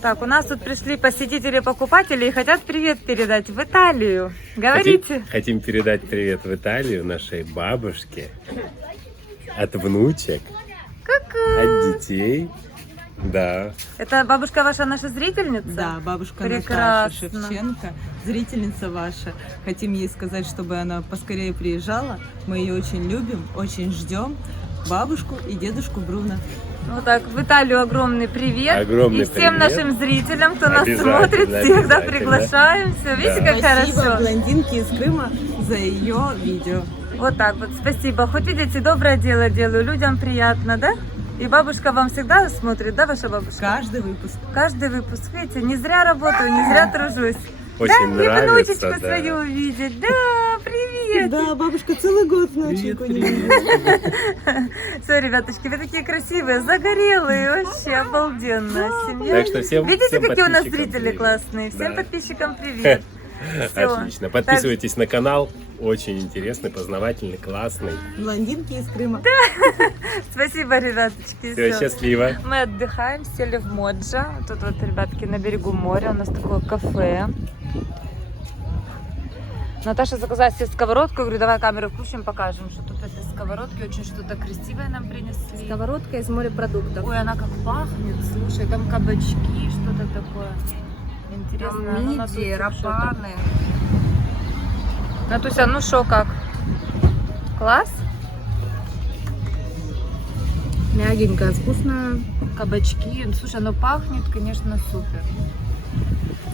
Так, у нас тут пришли посетители-покупатели и хотят привет передать в Италию. Говорите. Хотим передать привет в Италию нашей бабушке от внучек, от детей. Да. Это бабушка ваша, наша зрительница? Да, бабушка Прекрасно. Наташа Шевченко, зрительница ваша. Хотим ей сказать, чтобы она поскорее приезжала. Мы ее очень любим, очень ждем. Бабушку и дедушку Бруно. Вот так, в Италию огромный привет. Огромный и всем привет. нашим зрителям, кто нас Обязательно, смотрит, всех да, обязательно. приглашаем. Все, видите, Да. как Спасибо хорошо. блондинке из Крыма за ее видео. Вот так вот, спасибо. Хоть видите, доброе дело делаю, людям приятно, да? И бабушка вам всегда смотрит, да, ваша бабушка? Каждый выпуск. Каждый выпуск, видите, не зря работаю, не зря тружусь. Очень да, нравится, внучечку да. свою увидеть. Да, привет. Да, бабушка целый год внученьку не видела. Все, ребяточки, вы такие красивые, загорелые, вообще обалденно. Семья. Так что всем Видите, всем какие у нас подписчикам зрители привет. классные? Всем Да. подписчикам привет. Всё. Отлично. Подписывайтесь на канал. Очень интересный, познавательный, классный. Блондинки из Крыма. Спасибо, ребяточки. Все, всё. счастливо. Мы отдыхаем, сели в Моджа. Тут вот, ребятки, на берегу моря у нас такое кафе. Наташа заказала себе сковородку. Я говорю, давай камеру включим, покажем, что тут этой сковородки очень что-то красивое нам принесли. Сковородка из морепродуктов. Ой, она как пахнет, слушай, там кабачки, что-то такое. Интересно. Там ну, мидии, Натуся, рапаны. Натуся, ну шо, как? Класс? Мягенькая, вкусная. Кабачки. Слушай, оно пахнет, конечно, супер.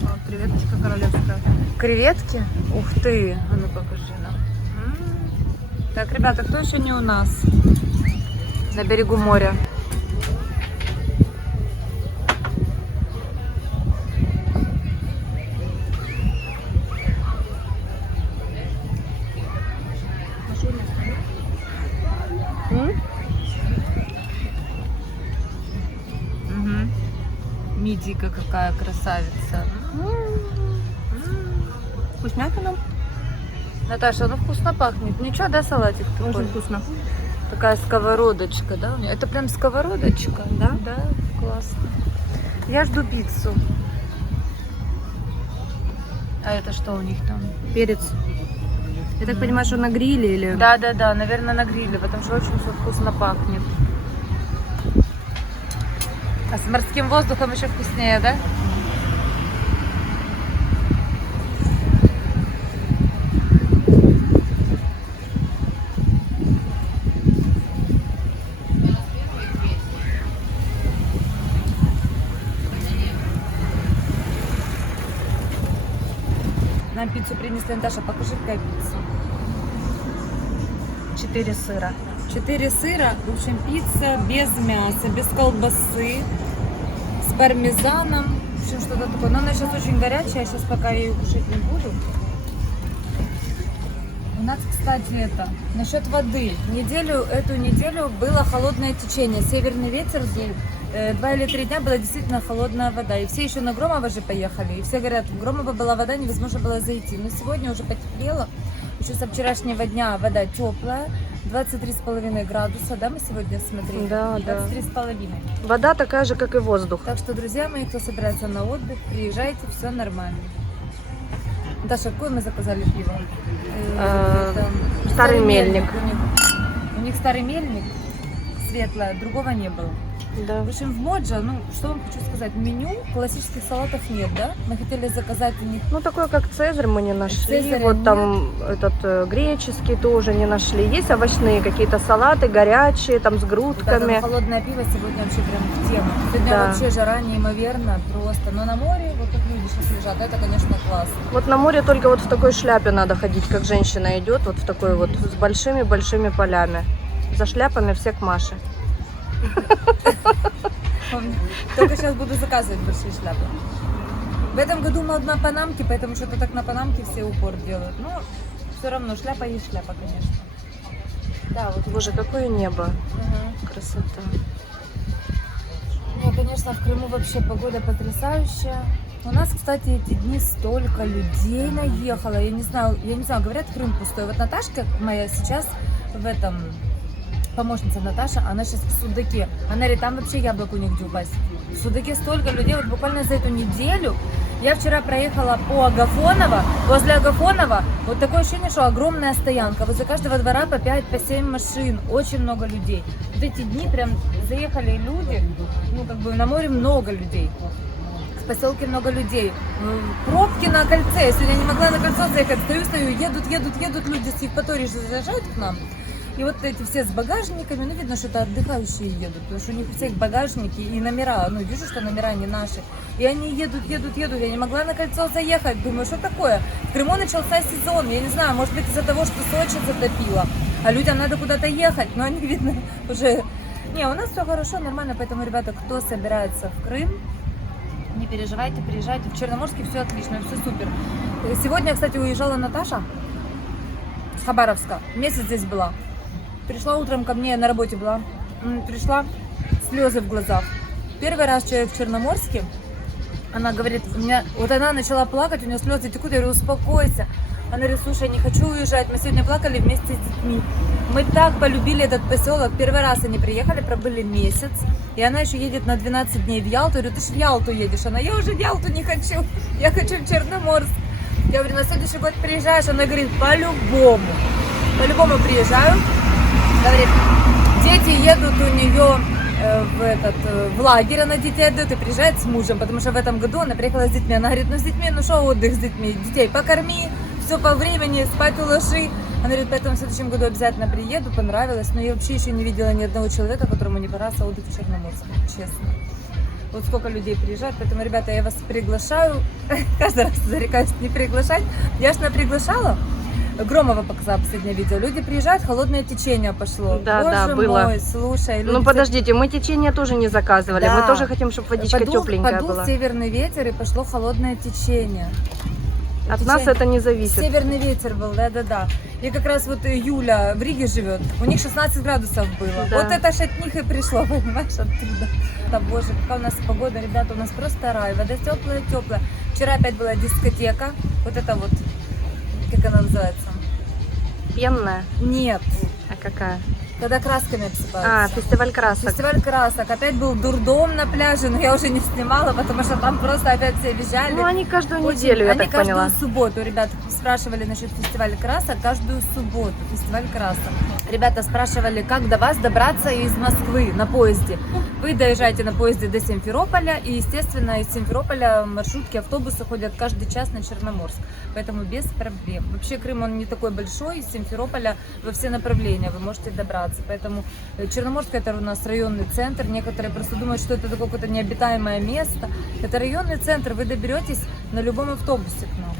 Вот, креветочка королевская. Креветки? Ух ты! А ну покажи нам. Так, ребята, кто еще не у нас? На берегу моря. Угу. Мидийка какая красавица. Вкуснятина. Наташа, ну вкусно пахнет. Ничего, да, салатик такой? Очень вкусно. Такая сковородочка, да? у неё? Это прям сковородочка? Да. Да, классно. Я жду пиццу. А это что у них там? Перец. Я так понимаю, что на гриле или... Да, наверное, на гриле, потому что очень все вкусно пахнет. А с морским воздухом еще вкуснее, да? Нам пиццу принесли. Наташа, покажи, какая пицца. 4 сыра. 4 сыра, в общем, пицца без мяса, без колбасы, с пармезаном. В общем, что-то такое. Но она сейчас очень горячая, я сейчас пока ее кушать не буду. У нас, кстати, это, насчет воды. Эту неделю было холодное течение, северный ветер дул. 2 или 3 дня была действительно холодная вода. И все еще на Громово же поехали. И все говорят, в Громово была вода, невозможно было зайти. Но сегодня уже потеплело. Еще со вчерашнего дня вода теплая. 23,5 градуса, да, мы сегодня смотрели? Да, 23,5. Вода такая же, как и воздух. Так что, друзья мои, кто собирается на отдых, приезжайте, все нормально. Даша, какое мы заказали пиво? Это Старый мельник. У них старый мельник, светлое, другого не было. Да. В общем, в Моджа, ну, что вам хочу сказать, меню классических салатов нет, да? Мы хотели заказать у них. Ну, такой, как Цезарь, мы не нашли. Цезаря вот нет. там этот греческий тоже не нашли. Есть овощные какие-то салаты, горячие, там с Да, грудками. холодное пиво сегодня вообще прям в тему. Сегодня Да. вообще жара неимоверно просто. Но на море, вот как люди сейчас лежат, это, конечно, классно. Вот на море только вот в такой шляпе надо ходить, как женщина идет, вот в такой вот, с большими-большими полями. За шляпами все к Маше. Только сейчас буду заказывать большие шляпы. В этом году модно панамки, поэтому что-то так на панамки все упор делают. Но все равно шляпа есть шляпа, конечно. Да, вот. Боже, какое небо. Ага. Красота. Не, конечно, в Крыму вообще погода потрясающая. У нас, кстати, эти дни столько людей наехало. Я не знаю, говорят, Крым пустой. Вот Наташка моя сейчас в этом, помощница Наташа, она сейчас в Судаке. Она говорит, там вообще яблоку негде упасть. В Судаке столько людей, вот буквально за эту неделю. Я вчера проехала по Агафонова, возле Агафонова, вот такое ощущение, что огромная стоянка, возле каждого двора по 5-7 машин, очень много людей. Вот эти дни прям заехали люди, ну как бы на море много людей. В поселке много людей. Пробки на кольце. Я сегодня не могла на кольцо заехать. Стою, едут люди с Евпатории же заезжают к нам. И вот эти все с багажниками, ну видно, что это отдыхающие едут, потому что у них у всех багажники и номера, ну вижу, что номера не наши. И они едут, я не могла на кольцо заехать, думаю, что такое? В Крыму начался сезон, я не знаю, может быть из-за того, что Сочи затопило, а людям надо куда-то ехать, но они, видно, уже... Не, у нас все хорошо, нормально, поэтому, ребята, кто собирается в Крым, не переживайте, приезжайте. В Черноморске все отлично, все супер. Сегодня, кстати, уезжала Наташа с Хабаровска. Месяц здесь была. Пришла утром ко мне, на работе была. Пришла, слезы в глазах. Первый раз человек в Черноморске. Она говорит, у меня... Вот она начала плакать, у нее слезы текут. Я говорю, успокойся. Она говорит, слушай, я не хочу уезжать. Мы сегодня плакали вместе с детьми. Мы так полюбили этот поселок. Первый раз они приехали, пробыли месяц. И она еще едет на 12 дней в Ялту. Я говорю, ты ж в Ялту едешь. Она, я уже в Ялту не хочу. Я хочу в Черноморск. Я говорю, на следующий год приезжаешь? Она говорит, по-любому. По-любому приезжаю. Говорит, дети едут у нее в лагерь, она детей отдает и приезжает с мужем. Потому что в этом году она приехала с детьми. Она говорит, ну с детьми, ну что отдых с детьми? Детей покорми, все по времени, спать уложи. Она говорит, поэтому в следующем году обязательно приеду, понравилось. Но я вообще еще не видела ни одного человека, которому не понравился отдых в Черноморске, честно. Вот сколько людей приезжает, поэтому, ребята, я вас приглашаю. Каждый раз зарекаюсь не приглашать. Я ж приглашала. Громова показала последнее видео. Люди приезжают, холодное течение пошло. Да, Боже да, было. мой, слушай. Ну подождите, мы течение тоже не заказывали. Да. Мы тоже хотим, чтобы водичка тепленькая подул была. северный ветер и пошло холодное течение. От нас это не зависит. Северный ветер был, да. И как раз вот Юля в Риге живет, у них 16 градусов было. Да. Вот это ж от них и пришло, понимаешь, оттуда. Да, боже, какая у нас погода, ребята, у нас просто рай, вода теплая. Вчера опять была дискотека, вот это вот, как она называется? Пенная? Нет, А какая? когда красками обсыпаются. А, фестиваль красок. Фестиваль красок. Опять был дурдом на пляже, но я уже не снимала, потому что там просто опять все визжали. Ну, они каждую неделю, я так поняла. Они каждую субботу, ребята, спрашивали насчет фестиваля красок, каждую субботу фестиваль красок. Ребята спрашивали, как до вас добраться из Москвы на поезде. Вы доезжаете на поезде до Симферополя, и, естественно, из Симферополя маршрутки, автобусы ходят каждый час на Черноморск, поэтому без проблем. Вообще Крым, он не такой большой, из Симферополя во все направления вы можете добраться. Поэтому Черноморск — это у нас районный центр. Некоторые просто думают, что это какое-то необитаемое место. Это районный центр. Вы доберетесь на любом автобусе к нам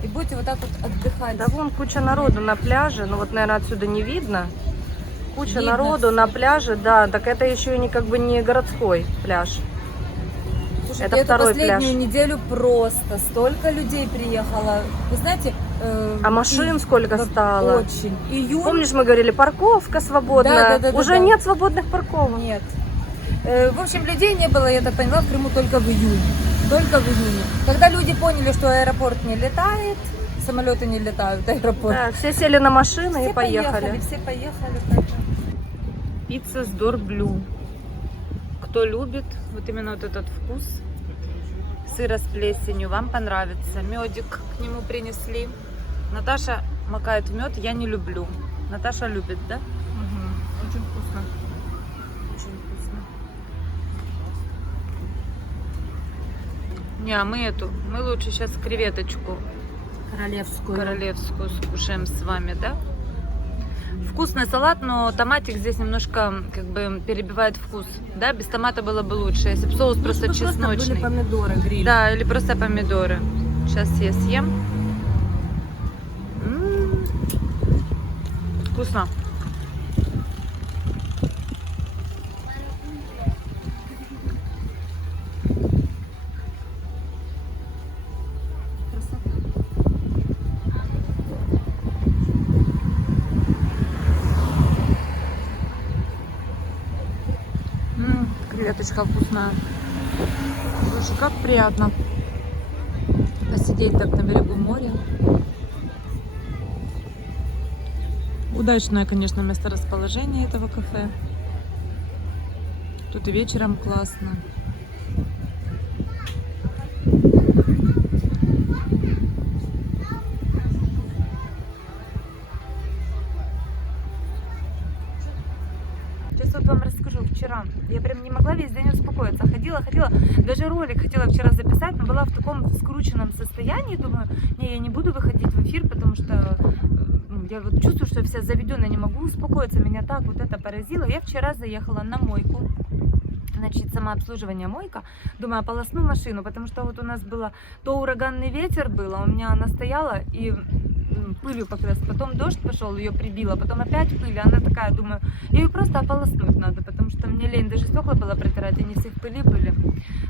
и будете вот так вот отдыхать. Да вон куча народу на пляже. Ну вот, наверное, отсюда не видно. Куча Видно народу всё. на пляже, да. Так это еще и не как бы не городской пляж. Слушайте, это эту второй последнюю пляж. неделю просто столько людей приехало. Вы знаете... А машин сколько стало? Очень. Июнь. Помнишь, мы говорили, парковка свободная? Да. Уже нет свободных парковок. Нет. В общем, людей не было, я так поняла, в Крыму только в июне. Только в июне. Когда люди поняли, что аэропорт не летает, самолеты не летают, аэропорт. Да, все сели на машины Все и поехали. Все поехали. Поэтому. Пицца с дорблю. Кто любит вот именно вот этот вкус сыра с плесенью, вам понравится. Медик к нему принесли. Наташа макает в мед, я не люблю. Наташа любит, да? Угу. Очень вкусно. Очень вкусно. Не, а мы лучше сейчас креветочку королевскую скушаем с вами, да? Вкусный салат, но томатик здесь немножко как бы перебивает вкус, да? Без томата было бы лучше, если бы соус просто чесночный. Были помидоры гриль. Да, или просто помидоры. Сейчас я съем. Вкусно. Креветочка вкусная. Слушай, как приятно посидеть так на берегу моря. Удачное, конечно, месторасположение этого кафе. Тут и вечером классно. ходила, даже ролик хотела вчера записать, но была в таком скрученном состоянии, думаю, не, я не буду выходить в эфир, потому что я вот чувствую, что я вся заведенная, не могу успокоиться, меня так вот это поразило. Я вчера заехала на мойку, значит, самообслуживание мойка, думаю, ополосну машину, потому что вот у нас было, то ураганный ветер был, а у меня она стояла и пылью покрылась, потом дождь пошел, ее прибило, потом опять пыль, она такая, думаю, ее просто ополоснуть надо, потому что мне лень даже стекла было протирать, они все в пыли были.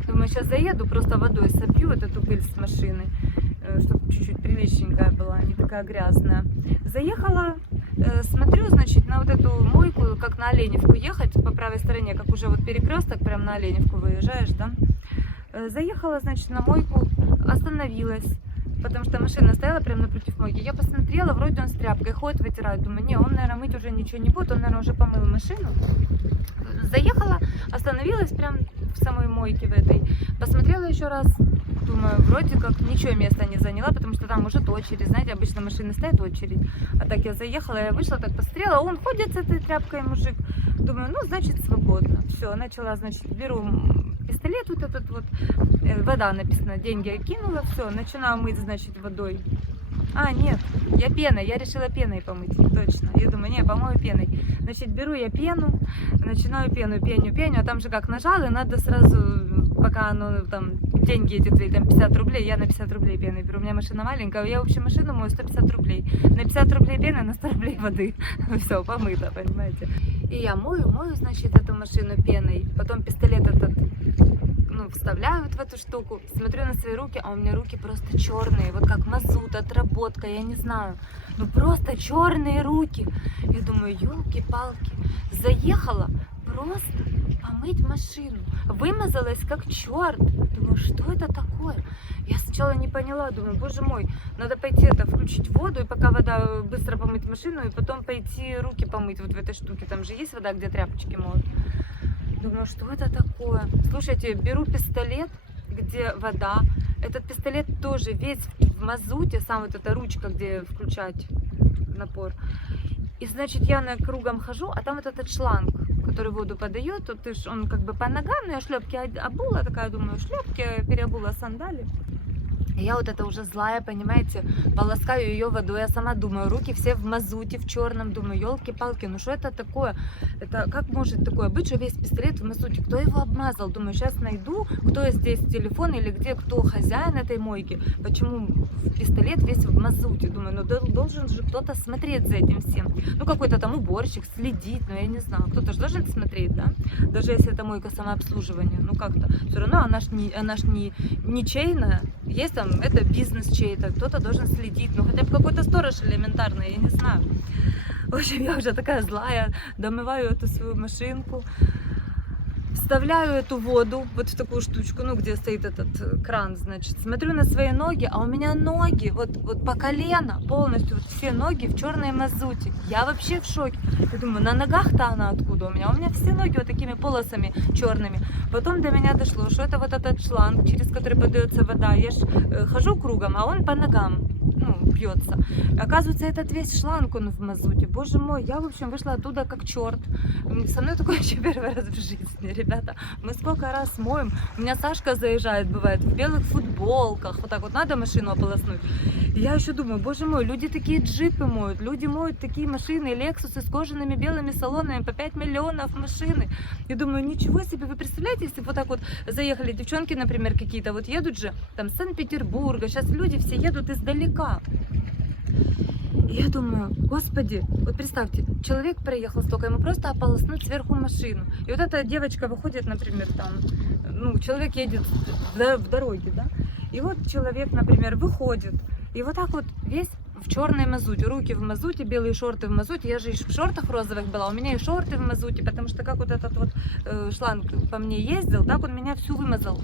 Думаю, сейчас заеду, просто водой собью вот эту пыль с машины, чтобы чуть-чуть приличненькая была, не такая грязная. Заехала, смотрю, значит, на вот эту мойку, как на Оленевку ехать, по правой стороне, как уже вот перекресток, прям на Оленевку выезжаешь, да. Заехала, значит, на мойку, остановилась, потому что машина стояла прямо напротив мойки. Я посмотрела, вроде он с тряпкой ходит, вытирает. Думаю, не, он, наверное, мыть уже ничего не будет, он, наверное, уже помыл машину. Заехала, остановилась прям в самой мойке в этой. Посмотрела еще раз, думаю, вроде как ничего места не заняла, потому что там уже очередь, знаете, обычно машины стоят в очередь. А так я заехала, я вышла, так посмотрела, он ходит с этой тряпкой, мужик. Думаю, ну, значит, свободно. Все, начала, значит, беру пистолет вот этот вот, вода написано, деньги я кинула, все, начинаю мыть, значит, водой. А, нет, я пеной, я решила пеной помыть, точно. Я думаю, не, помою пеной. Значит, беру я пену, начинаю пеню, а там же как нажал, и надо сразу, пока оно там, деньги эти твои, там 50 рублей, я на 50 рублей пены беру. У меня машина маленькая, я вообще машину мою 150 рублей. На 50 рублей пены, на 100 рублей воды. Все, помыто, понимаете. И я мою, значит, эту машину пеной, потом пистолет этот, ну, вставляю вот в эту штуку, смотрю на свои руки, а у меня руки просто черные, вот как мазут, отработка, я не знаю, ну просто черные руки. Я думаю, елки-палки, заехала просто помыть машину, вымазалась как черт. Думаю, что это такое? Я сначала не поняла, думаю, боже мой, надо пойти это, включить воду, и пока вода, быстро помыть машину, и потом пойти руки помыть вот в этой штуке, там же есть вода, где тряпочки моют. Думаю, что это такое? Слушайте, беру пистолет, где вода. Этот пистолет тоже весь в мазуте, сам вот эта ручка, где включать напор. И, значит, я на кругом хожу, а там вот этот шланг, который воду подает, то ты ж, он как бы по ногам, но я шлепки обула, такая, думаю, шлепки, переобула сандали. И я вот это уже злая, понимаете, полоскаю ее водой, я сама думаю, руки все в мазуте, в черном, думаю, елки-палки, ну что это такое? Это как может такое быть, что весь пистолет в мазуте? Кто его обмазал? Думаю, сейчас найду, кто здесь телефон или где, кто хозяин этой мойки, почему пистолет весь в мазуте? Думаю, ну должен же кто-то смотреть за этим всем. Ну какой-то там уборщик следить, ну я не знаю, кто-то же должен смотреть, да? Даже если это мойка самообслуживания, ну как-то. Все равно она ж не чейная, есть там, это бизнес чей-то, кто-то должен следить, ну хотя бы какой-то сторож элементарный, я не знаю. В общем, я уже такая злая, домываю эту свою машинку, вставляю эту воду вот в такую штучку, ну где стоит этот кран, значит, смотрю на свои ноги, а у меня ноги вот по колено полностью, вот все ноги в черной мазуте. Я вообще в шоке. Я думаю, на ногах-то она откуда у меня? У меня все ноги вот такими полосами черными. Потом до меня дошло, что это вот этот шланг, через который подается вода. Я ж хожу кругом, а он по ногам, ну, бьется. Оказывается, этот весь шланг, он в мазуте. Боже мой, я, в общем, вышла оттуда как черт. Со мной такое еще первый раз в жизни, ребята. Мы сколько раз моем. У меня Сашка заезжает, бывает, в белых футболках. Вот так вот надо машину ополоснуть. И я еще думаю, боже мой, люди такие джипы моют. Люди моют такие машины, Лексусы с кожаными белыми салонами по 5 миллионов машины. Я думаю, ничего себе, вы представляете, если вот так вот заехали девчонки, например, какие-то, вот едут же там с Санкт-Петербурга. Сейчас люди все едут издалека. И я думаю, господи, вот представьте, человек проехал столько, ему просто ополоснуть сверху машину. И вот эта девочка выходит, например, там, ну, человек едет в дороге, да, и вот человек, например, выходит, и вот так вот весь в черной мазуте, руки в мазуте, белые шорты в мазуте. Я же и в шортах розовых была, у меня и шорты в мазуте, потому что как вот этот вот шланг по мне ездил, так он меня всю вымазал.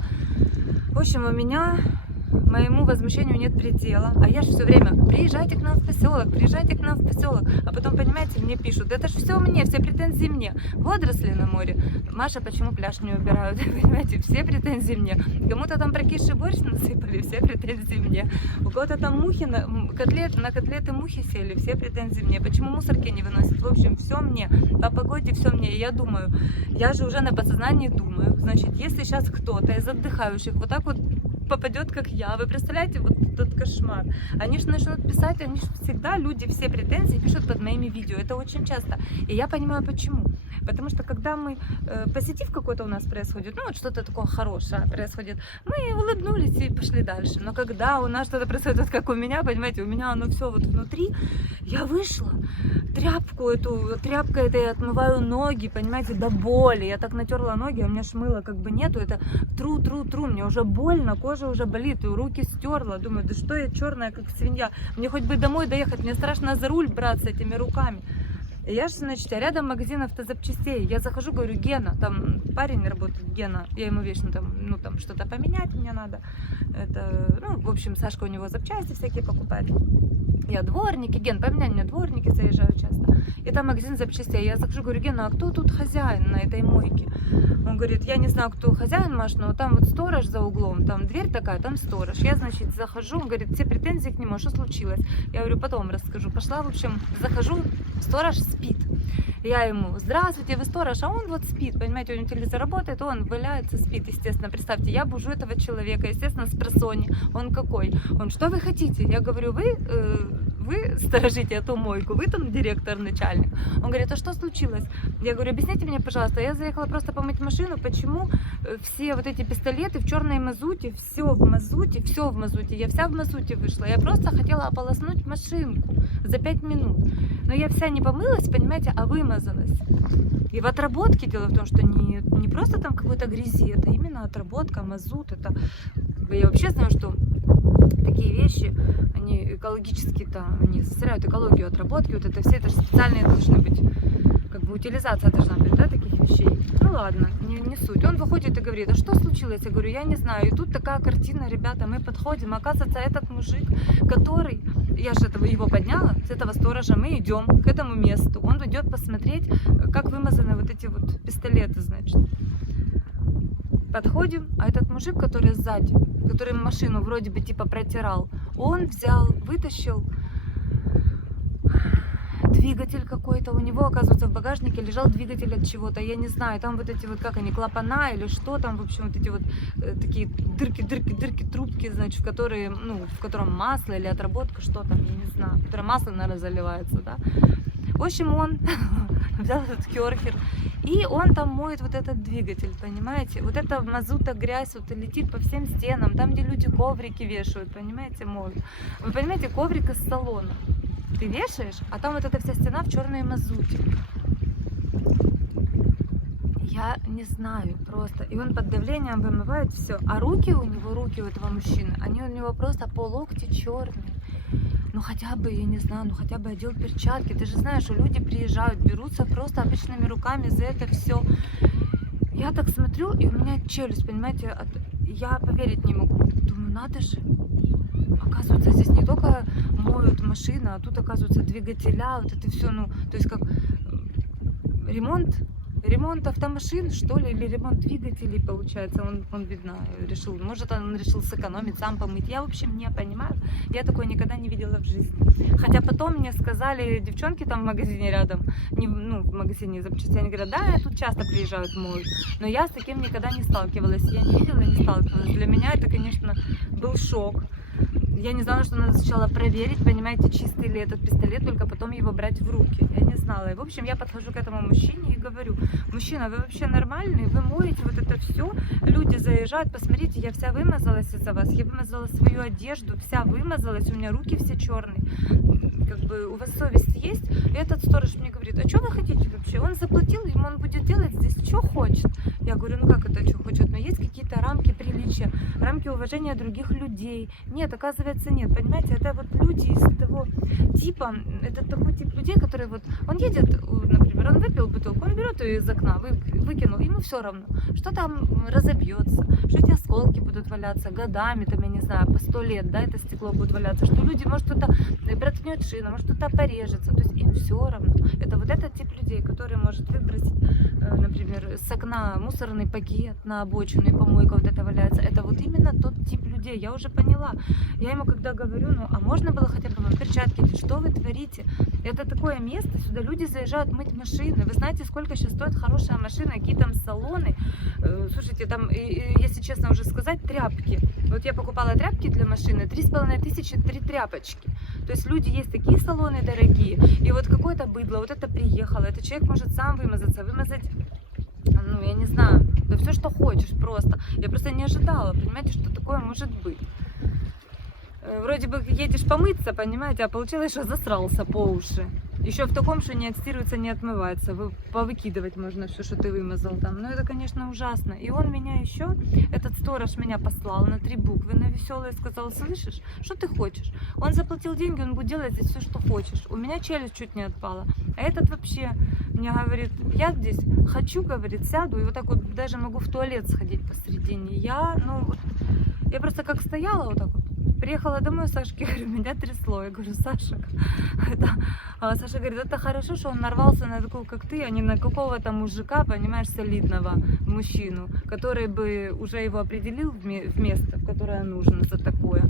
В общем, у меня моему возмущению нет предела. А я же все время: приезжайте к нам в поселок, приезжайте к нам в поселок. А потом, понимаете, мне пишут: это же все мне, все претензии мне. Водоросли на море. Маша, почему пляж не убирают? Понимаете, все претензии мне. Кому-то там прокисший борщ насыпали, все претензии мне. У кого-то там мухи на котлеты мухи сели, все претензии мне. Почему мусорки не выносят? В общем, все мне. По погоде все мне. И я думаю, я же уже на подсознании думаю, значит, если сейчас кто-то из отдыхающих вот так вот попадет, как я, вы представляете, вот этот кошмар. Они же начнут писать, они же всегда, люди, все претензии пишут под моими видео, это очень часто. И я понимаю, почему. Потому что когда мы, позитив какой-то у нас происходит, ну вот что-то такое хорошее происходит, мы улыбнулись и пошли дальше. Но когда у нас что-то происходит, вот как у меня, понимаете, у меня оно все вот внутри, я вышла, тряпкой этой отмываю ноги, понимаете, до боли. Я так натерла ноги, у меня ж мыла как бы нету, это тру, мне уже больно, кожа уже болит, и руки стерла. Думаю, да что я черная, как свинья, мне хоть бы домой доехать, мне страшно за руль браться этими руками. И я же, значит, рядом магазин автозапчастей. Я захожу, говорю: Гена, там парень работает, Гена, я ему вечно там, ну там что-то поменять мне надо. Это, ну, в общем, Сашка у него запчасти всякие покупает. Я дворники, Ген, поменяй мне дворники, заезжаю часто. И там магазин запчастей. Я захожу, говорю: Гена, а кто тут хозяин на этой мойке? Он говорит: я не знаю, кто хозяин, Маш, но там вот сторож за углом, там дверь такая, там сторож. Я, значит, захожу, он говорит: все претензии к нему, что случилось? Я говорю: потом расскажу. Пошла, в общем, захожу, сторож спит. Я ему: здравствуйте, вы сторож, а он вот спит, понимаете, у него телевизор работает, он валяется, спит, естественно. Представьте, я бужу этого человека, естественно, с просони. Он какой? Он: что вы хотите? Я говорю: вы сторожите эту мойку, вы там директор, начальник. Он говорит: а что случилось? Я говорю: объясните мне, пожалуйста, я заехала просто помыть машину, почему все вот эти пистолеты в черной мазуте, все в мазуте, я вся в мазуте вышла, я просто хотела ополоснуть машинку за 5 минут, но я вся не помылась, понимаете, а вымазалась. И в отработке дело в том, что не просто там какой-то грязи, это именно отработка, мазут, это, я вообще знаю, что такие вещи, они экологически-то, они засоряют экологию отработки, вот это все, это же специальные должны быть, как бы утилизация должна быть, да, таких вещей. Ну ладно, не суть. Он выходит и говорит: а что случилось? Я говорю: я не знаю. И тут такая картина, ребята, мы подходим, оказывается, этот мужик, который, я же его подняла, с этого сторожа, мы идем к этому месту, он идет посмотреть, как вымазаны вот эти вот пистолеты, значит. Подходим, а этот мужик, который сзади, который машину вроде бы типа протирал, он взял, вытащил двигатель какой-то, у него, оказывается, в багажнике лежал двигатель от чего-то, я не знаю, там вот эти вот, как они, клапана или что там, в общем, вот эти вот такие дырки, трубки, значит, в которые, ну, в котором масло или отработка, что там, я не знаю, в котором масло, наверное, заливается, да. В общем, он взял этот керхер, и он там моет вот этот двигатель, понимаете? Вот эта мазута, грязь вот летит по всем стенам, там, где люди коврики вешают, понимаете, моют. Вы понимаете, коврик из салона ты вешаешь, а там вот эта вся стена в черной мазуте. Я не знаю просто. И он под давлением вымывает все. А руки у этого мужчины, они у него просто по локти черные. Ну хотя бы, я не знаю, ну хотя бы одел перчатки. Ты же знаешь, что люди приезжают, берутся просто обычными руками за это все. Я так смотрю, и у меня челюсть, понимаете, я поверить не могу. Думаю, надо же. Оказывается, здесь не только моют машины, а тут, оказывается, двигателя, вот это все, ну, то есть как ремонт автомашин, что ли, или ремонт двигателей, получается, он видно, решил, может, он решил сэкономить, сам помыть, я, в общем, не понимаю, я такое никогда не видела в жизни, хотя потом мне сказали девчонки там в магазине рядом, в магазине запчастей, они говорят: да, тут часто приезжают, моют, но я с таким никогда не сталкивалась, я не видела, не сталкивалась, для меня это, конечно, был шок. Я не знала, что надо сначала проверить, понимаете, чистый ли этот пистолет, только потом его брать в руки. Я не знала. И, в общем, я подхожу к этому мужчине и говорю: мужчина, вы вообще нормальный? Вы моете вот это все? Люди заезжают, посмотрите, я вся вымазалась из-за вас. Я вымазала свою одежду, вся вымазалась, у меня руки все черные. Как бы у вас совесть есть? И этот сторож мне говорит: а что вы хотите вообще? Он заплатил, ему он будет делать здесь, что хочет. Я говорю: ну как это, что хочет? Но есть какие-то рамки приличия, рамки уважения других людей. Нет, оказывается, нет. Понимаете, это вот люди из того типа, это такой тип людей, которые вот, он едет, например, например, он выпил бутылку, он берет ее из окна, выкинул, ему все равно, что там разобьется, что эти осколки будут валяться годами, там, я не знаю, по 100 лет, да, это стекло будет валяться, что люди, может, кто-то проткнет шину, может, кто-то порежется, то есть им все равно. Это вот этот тип людей, который может выбросить, например, с окна мусорный пакет на обочину, и помойка вот это валяется. Это вот именно тот тип людей, я уже поняла. Я ему когда говорю, ну, а можно было хотя бы в перчатки одеть, что вы творите? Это такое место, сюда люди заезжают мыть машины. Вы знаете, сколько сейчас стоит хорошая машина, какие там салоны. Слушайте, там, если честно уже сказать, тряпки. Вот я покупала тряпки для машины, 3500, 3 тряпочки. То есть люди, есть такие салоны дорогие, и вот какое-то быдло, вот это приехало, этот человек может сам вымазаться, вымазать, ну, я не знаю, да все, что хочешь просто. Я просто не ожидала, понимаете, что такое может быть. Вроде бы едешь помыться, понимаете, а получилось, что засрался по уши. Еще в таком, что не отстирывается, не отмывается. Повыкидывать можно все, что ты вымазал там. Но это, конечно, ужасно. И он меня еще, этот сторож меня послал на 3 буквы, на веселое, сказал: слышишь, что ты хочешь? Он заплатил деньги, он будет делать здесь все, что хочешь. У меня челюсть чуть не отпала. А этот вообще мне говорит: я здесь хочу, говорит, сяду, и вот так вот даже могу в туалет сходить посредине. Я просто как стояла вот так вот. Приехала домой, Сашке, говорю, меня трясло. Я говорю: Саша, а Саша говорит: это хорошо, что он нарвался на такую, как ты, а не на какого-то мужика, понимаешь, солидного мужчину, который бы уже его определил в место, в которое нужно за такое.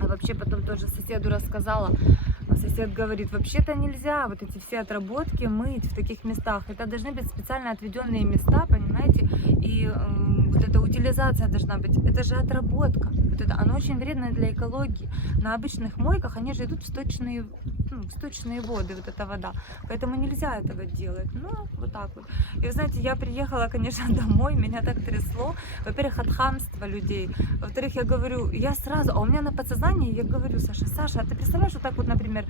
А вообще потом тоже соседу рассказала. Сосед говорит: вообще-то нельзя вот эти все отработки мыть в таких местах. Это должны быть специально отведенные места, понимаете? И вот эта утилизация должна быть. Это же отработка. Вот это, оно очень вредно для экологии. На обычных мойках они же идут в сточные воды, вот эта вода. Поэтому нельзя этого делать. Ну, вот так вот. И вы знаете, я приехала, конечно, домой, меня так трясло. Во-первых, от хамства людей. Во-вторых, я говорю, я сразу, а у меня на подсознании, я говорю: Саша, а ты представляешь, вот так вот, например,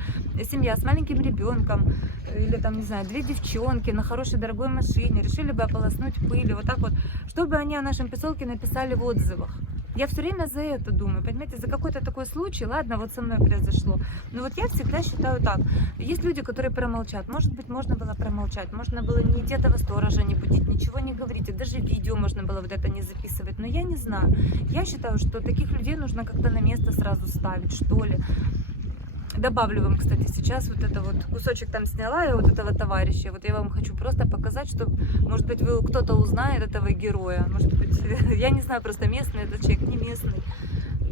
семья с маленьким ребенком, или там, не знаю, 2 девчонки на хорошей дорогой машине решили бы ополоснуть пылью, вот так вот, чтобы они о нашем поселке написали в отзывах. Я все время за это думаю, понимаете, за какой-то такой случай, ладно, вот со мной произошло. Но вот я всегда считаю так. Есть люди, которые промолчат. Может быть, можно было промолчать, можно было не идти этого сторожа, не будить, ничего не говорить, и даже видео можно было вот это не записывать. Но я не знаю. Я считаю, что таких людей нужно как-то на место сразу ставить, что ли. Добавлю вам, кстати, сейчас вот это вот кусочек там сняла я вот этого товарища. Вот я вам хочу просто показать, что, может быть, кто-то узнает этого героя. Может быть, я не знаю, просто местный этот человек, не местный.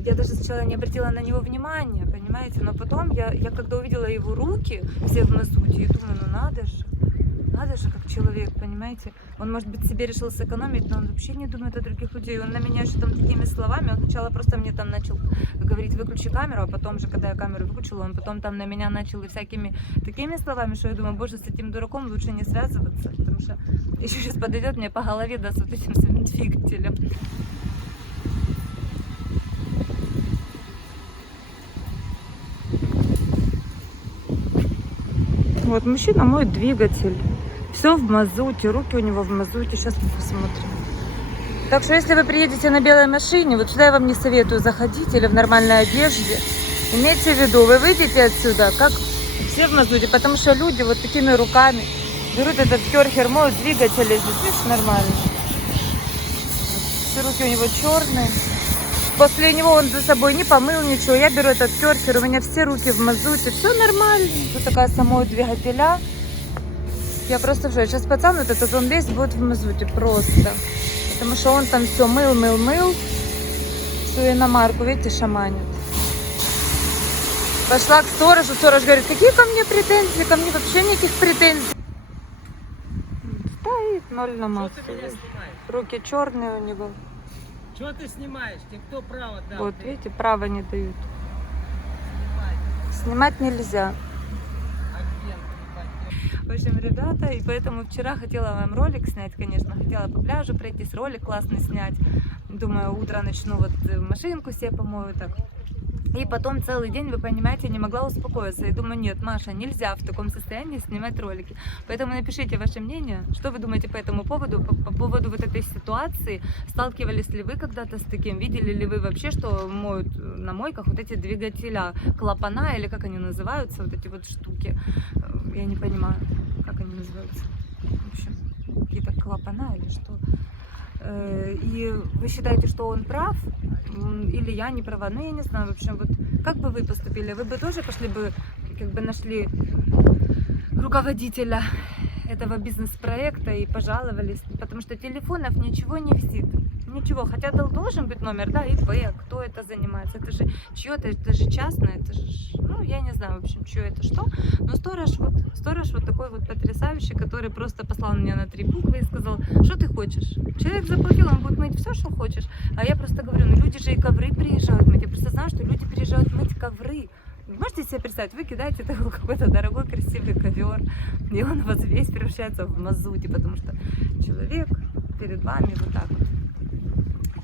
Я даже сначала не обратила на него внимания, понимаете? Но потом я когда увидела его руки все в мазуте, я думаю, ну надо же, как человек, понимаете? Он, может быть, себе решил сэкономить, но он вообще не думает о других людей. Он на меня еще там такими словами, он сначала просто мне там начал говорить: выключи камеру, а потом же, когда я камеру выключила, он потом там на меня начал и всякими такими словами, что я думаю: боже, с этим дураком лучше не связываться, потому что еще сейчас подойдет мне по голове, даст вот этим своим двигателем. Вот мужчина моет двигатель. Все в мазуте, руки у него в мазуте. Сейчас мы посмотрим. Так что, если вы приедете на белой машине, вот сюда я вам не советую заходить или в нормальной одежде. Имейте в виду, вы выйдете отсюда, как все в мазуте, потому что люди вот такими руками берут этот керхер, моют двигатели. Здесь, видишь, нормально. Все руки у него черные. После него он за собой не помыл ничего. Я беру этот керхер, у меня все руки в мазуте. Все нормально. Тут такая самой двигателя. Я просто в шоке. Сейчас пацан вот этот, он весь будет в мазуте просто. Потому что он там все мыл. Свою иномарку, видите, шаманит. Пошла к сторожу. Сторож говорит: какие ко мне претензии? Ко мне вообще никаких претензий. Стоит 0 на массу. Руки черные у него. Что ты снимаешь? Тебе кто право дал? Вот, видите, право не дают. Снимать нельзя. В общем, ребята, и поэтому вчера хотела вам ролик снять, конечно, хотела по пляжу пройтись, ролик классный снять. Думаю, утро начну, вот машинку себе помою так. И потом целый день, вы понимаете, не могла успокоиться. И думаю: нет, Маша, нельзя в таком состоянии снимать ролики. Поэтому напишите ваше мнение, что вы думаете по этому поводу, по поводу вот этой ситуации. Сталкивались ли вы когда-то с таким? Видели ли вы вообще, что моют на мойках вот эти двигателя, клапана, или как они называются, вот эти вот штуки? Я не понимаю. как они называются, в общем, какие-то клапана или что. И вы считаете, что он прав, или я не права? Ну, я не знаю, в общем, вот как бы вы поступили? Вы бы тоже пошли бы, как бы нашли руководителя этого бизнес-проекта и пожаловались, потому что телефонов ничего не висит. Ничего, хотя должен быть номер, да, ИП, кто это занимается, это же чье-то, это же частное, это же, ну, я не знаю, в общем, что это, что, но сторож вот такой вот потрясающий, который просто послал меня на 3 буквы и сказал, что ты хочешь, человек заплатил, он будет мыть все, что хочешь, а я просто говорю, ну, люди же и ковры приезжают мыть, я просто знаю, что люди приезжают мыть ковры. Можете себе представить, вы кидаете такой какой-то дорогой красивый ковер, и он у вас весь превращается в мазуте, потому что человек перед вами вот так вот.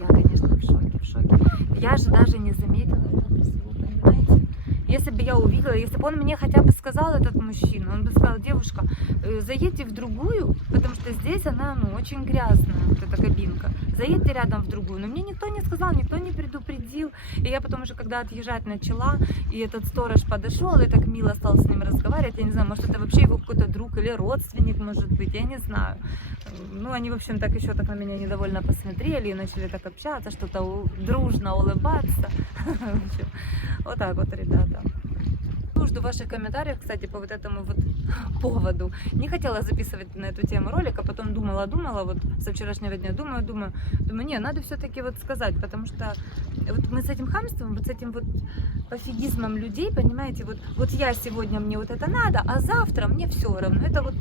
Я, конечно, в шоке. Я же даже не заметила этого всего, понимаете? Если бы я увидела, если бы он мне хотя бы сказал, этот мужчина, он бы сказал, девушка, заедьте в другую, потому что здесь она, ну, очень грязная, вот эта кабинка. Заедьте рядом в другую. Но мне никто не сказал, никто не предупредил. И я потом уже, когда отъезжать начала, и этот сторож подошел, и так мило стал с ним разговаривать, я не знаю, может, это вообще его какой-то друг или родственник, может быть, я не знаю. Ну, они, в общем, так еще так на меня недовольно посмотрели и начали так общаться, что-то дружно улыбаться. В общем, вот так вот, ребята. Жду ваших комментариев, кстати, по вот этому вот поводу. Не хотела записывать на эту тему ролик, а потом думала, вот со вчерашнего дня думаю, не, надо все-таки вот сказать, потому что вот мы с этим хамством, вот с этим вот пофигизмом людей, понимаете, вот я сегодня, мне вот это надо, а завтра мне все равно. Это вот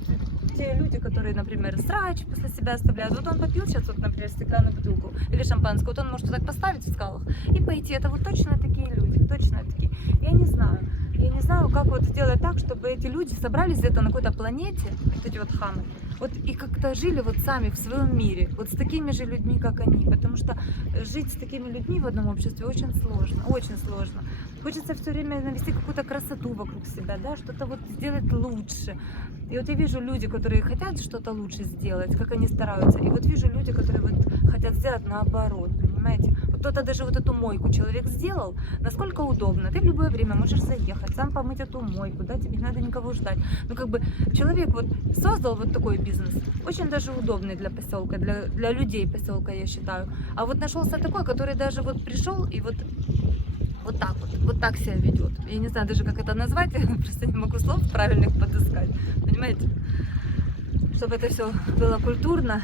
те люди, которые, например, срач после себя оставляют. Вот он попил сейчас, вот, например, стеклянную бутылку или шампанское, вот он может так поставить в скалах и пойти. Это вот точно такие люди, точно такие. Я не знаю, как вот сделать так, чтобы эти люди собрались где-то на какой-то планете, вот эти вот хамы, вот и как-то жили вот сами в своем мире, вот с такими же людьми, как они, потому что жить с такими людьми в одном обществе очень сложно, очень сложно. Хочется все время навести какую-то красоту вокруг себя, да, что-то вот сделать лучше. И вот я вижу люди, которые хотят что-то лучше сделать, как они стараются, и вот вижу люди, которые вот хотят сделать наоборот, понимаете? Вот кто-то даже вот эту мойку человек сделал, насколько удобно, ты в любое время можешь заехать, сам помыть эту мойку, да, тебе не надо никого ждать. Ну, как бы человек вот создал вот такой бизнес, очень даже удобный для поселка, для людей поселка, я считаю. А вот нашелся такой, который даже вот пришел и вот так себя ведет. Я не знаю даже, как это назвать, я просто не могу слов правильных подыскать, понимаете? Чтобы это все было культурно,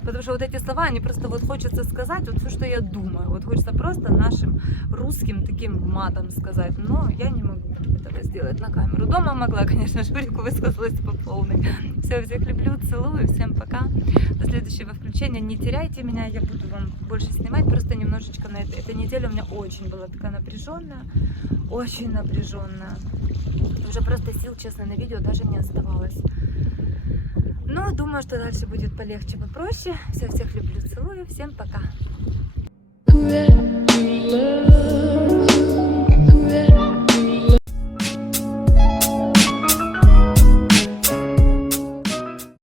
потому что вот эти слова, они просто вот хочется сказать вот все, что я думаю, вот хочется просто нашим русским таким матом сказать, но я не могу этого сделать на камеру. Дома могла, конечно, Журику высказалась по полной. Все, всех люблю, целую, всем пока. До следующего включения. Не теряйте меня, я буду вам больше снимать, просто немножечко на этой неделе у меня очень была такая напряженная, очень напряженная. Уже просто сил, честно, на видео даже не оставалось. Но думаю, что дальше будет полегче, попроще. Всех люблю, целую, всем пока.